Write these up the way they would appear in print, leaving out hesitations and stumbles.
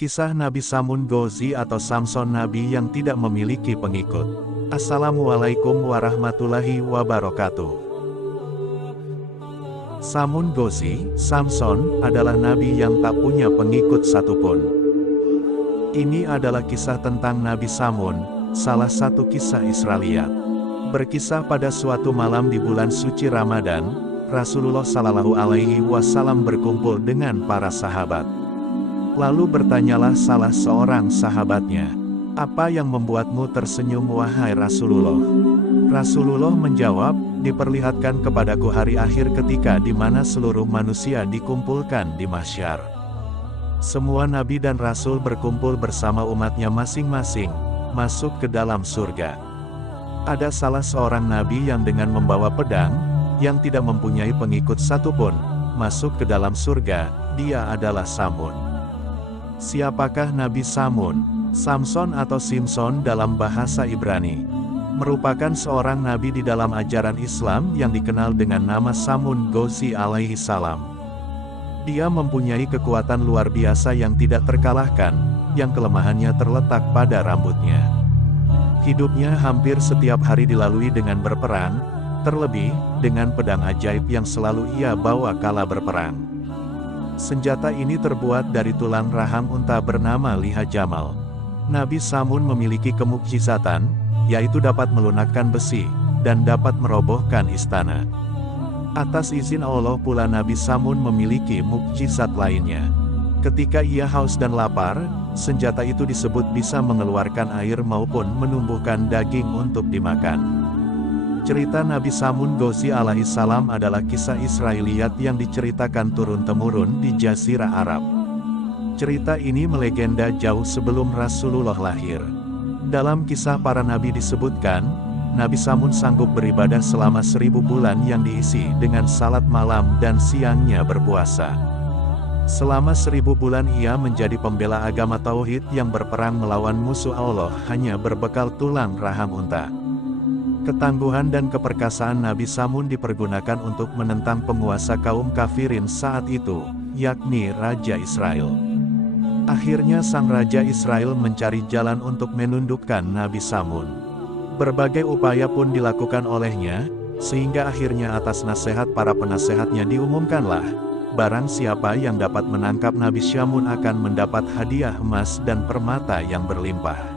Kisah Nabi Samun Ghazi atau Samson, nabi yang tidak memiliki pengikut. Assalamualaikum warahmatullahi wabarakatuh. Samun Ghazi, Samson, adalah nabi yang tak punya pengikut satupun. Ini adalah kisah tentang Nabi Samun, salah satu kisah Israeliat. Berkisah pada suatu malam di bulan suci Ramadan, Rasulullah Shallallahu Alaihi Wasallam berkumpul dengan para sahabat. Lalu bertanyalah salah seorang sahabatnya, "Apa yang membuatmu tersenyum wahai Rasulullah?" Rasulullah menjawab, "Diperlihatkan kepadaku hari akhir ketika di mana seluruh manusia dikumpulkan di mahsyar. Semua nabi dan rasul berkumpul bersama umatnya masing-masing, masuk ke dalam surga. Ada salah seorang nabi yang dengan membawa pedang, yang tidak mempunyai pengikut satupun, masuk ke dalam surga, dia adalah Samun." Siapakah Nabi Samun? Samson atau Simson dalam bahasa Ibrani merupakan seorang nabi di dalam ajaran Islam yang dikenal dengan nama Samun Ghazi alaihi salam. Dia mempunyai kekuatan luar biasa yang tidak terkalahkan, yang kelemahannya terletak pada rambutnya. Hidupnya hampir setiap hari dilalui dengan berperang, terlebih dengan pedang ajaib yang selalu ia bawa kala berperang. Senjata ini terbuat dari tulang rahang unta bernama liha jamal. Nabi Samun memiliki kemukjizatan, yaitu dapat melunakkan besi, dan dapat merobohkan istana. Atas izin Allah pula Nabi Samun memiliki mukjizat lainnya. Ketika ia haus dan lapar, senjata itu disebut bisa mengeluarkan air maupun menumbuhkan daging untuk dimakan. Cerita Nabi Samun Ghazi alaihi salam adalah kisah Israeliat yang diceritakan turun-temurun di Jazirah Arab. Cerita ini melegenda jauh sebelum Rasulullah lahir. Dalam kisah para nabi disebutkan, Nabi Samun sanggup beribadah selama 1000 bulan yang diisi dengan salat malam dan siangnya berpuasa. Selama 1000 bulan ia menjadi pembela agama Tauhid yang berperang melawan musuh Allah hanya berbekal tulang rahang unta. Ketangguhan dan keperkasaan Nabi Samun dipergunakan untuk menentang penguasa kaum kafirin saat itu, yakni Raja Israel. Akhirnya sang Raja Israel mencari jalan untuk menundukkan Nabi Samun. Berbagai upaya pun dilakukan olehnya, sehingga akhirnya atas nasihat para penasehatnya diumumkanlah, barang siapa yang dapat menangkap Nabi Samun akan mendapat hadiah emas dan permata yang berlimpah.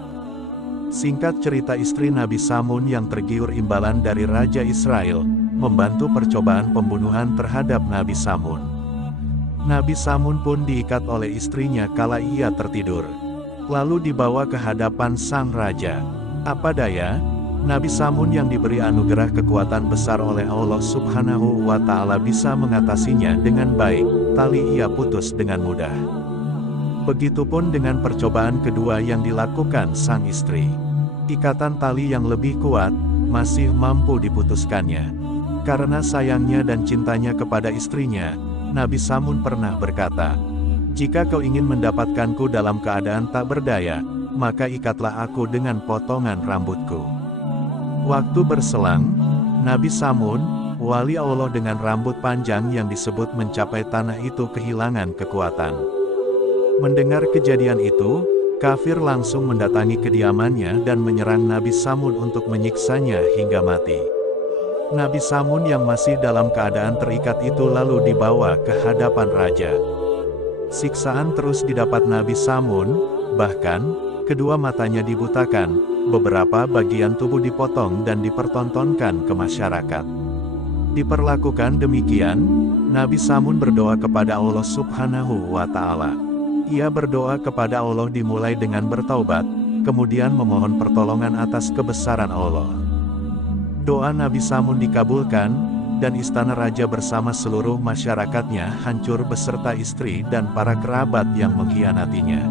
Singkat cerita, istri Nabi Samun yang tergiur imbalan dari Raja Israel, membantu percobaan pembunuhan terhadap Nabi Samun. Nabi Samun pun diikat oleh istrinya kala ia tertidur. Lalu dibawa ke hadapan sang raja. Apa daya, Nabi Samun yang diberi anugerah kekuatan besar oleh Allah Subhanahu wa Ta'ala bisa mengatasinya dengan baik, tali ia putus dengan mudah. Begitupun dengan percobaan kedua yang dilakukan sang istri. Ikatan tali yang lebih kuat, masih mampu diputuskannya. Karena sayangnya dan cintanya kepada istrinya, Nabi Samun pernah berkata, "Jika kau ingin mendapatkanku dalam keadaan tak berdaya, maka ikatlah aku dengan potongan rambutku." Waktu berselang, Nabi Samun, wali Allah dengan rambut panjang yang disebut mencapai tanah itu kehilangan kekuatan. Mendengar kejadian itu, kafir langsung mendatangi kediamannya dan menyerang Nabi Samun untuk menyiksanya hingga mati. Nabi Samun yang masih dalam keadaan terikat itu lalu dibawa ke hadapan raja. Siksaan terus didapat Nabi Samun, bahkan, kedua matanya dibutakan, beberapa bagian tubuh dipotong dan dipertontonkan ke masyarakat. Diperlakukan demikian, Nabi Samun berdoa kepada Allah Subhanahu wa Ta'ala. Ia berdoa kepada Allah dimulai dengan bertaubat, kemudian memohon pertolongan atas kebesaran Allah. Doa Nabi Samun dikabulkan, dan istana raja bersama seluruh masyarakatnya hancur beserta istri dan para kerabat yang mengkhianatinya.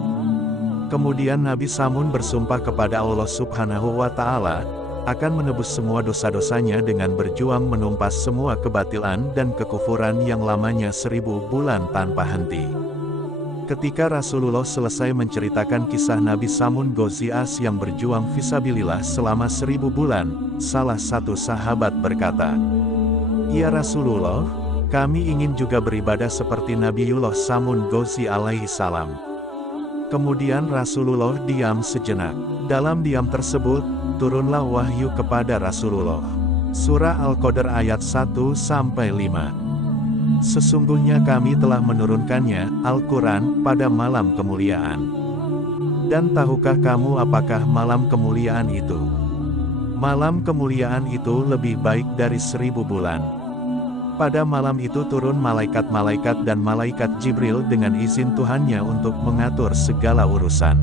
Kemudian Nabi Samun bersumpah kepada Allah Subhanahu wa Ta'ala, akan menebus semua dosa-dosanya dengan berjuang menumpas semua kebatilan dan kekufuran yang lamanya 1000 bulan tanpa henti. Ketika Rasulullah selesai menceritakan kisah Nabi Samun Gozias yang berjuang fisabilillah selama 1000 bulan, salah satu sahabat berkata, "Ya Rasulullah, kami ingin juga beribadah seperti Nabiullah Samun Gozi alaihi salam." Kemudian Rasulullah diam sejenak. Dalam diam tersebut, turunlah wahyu kepada Rasulullah. Surah Al-Qadr ayat 1-5. Sesungguhnya kami telah menurunkannya, Al-Quran, pada malam kemuliaan. Dan tahukah kamu apakah malam kemuliaan itu? Malam kemuliaan itu lebih baik dari 1000 bulan. Pada malam itu turun malaikat-malaikat dan malaikat Jibril dengan izin Tuhannya untuk mengatur segala urusan.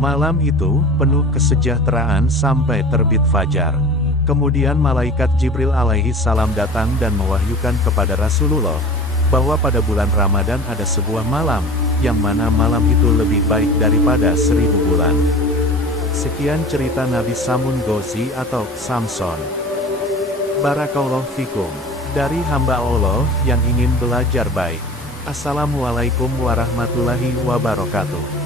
Malam itu penuh kesejahteraan sampai terbit fajar. Kemudian malaikat Jibril alaihi salam datang dan mewahyukan kepada Rasulullah, bahwa pada bulan Ramadan ada sebuah malam, yang mana malam itu lebih baik daripada 1000 bulan. Sekian cerita Nabi Samun Gozi atau Samson. Barakallahu fikum. Dari hamba Allah yang ingin belajar baik. Assalamualaikum warahmatullahi wabarakatuh.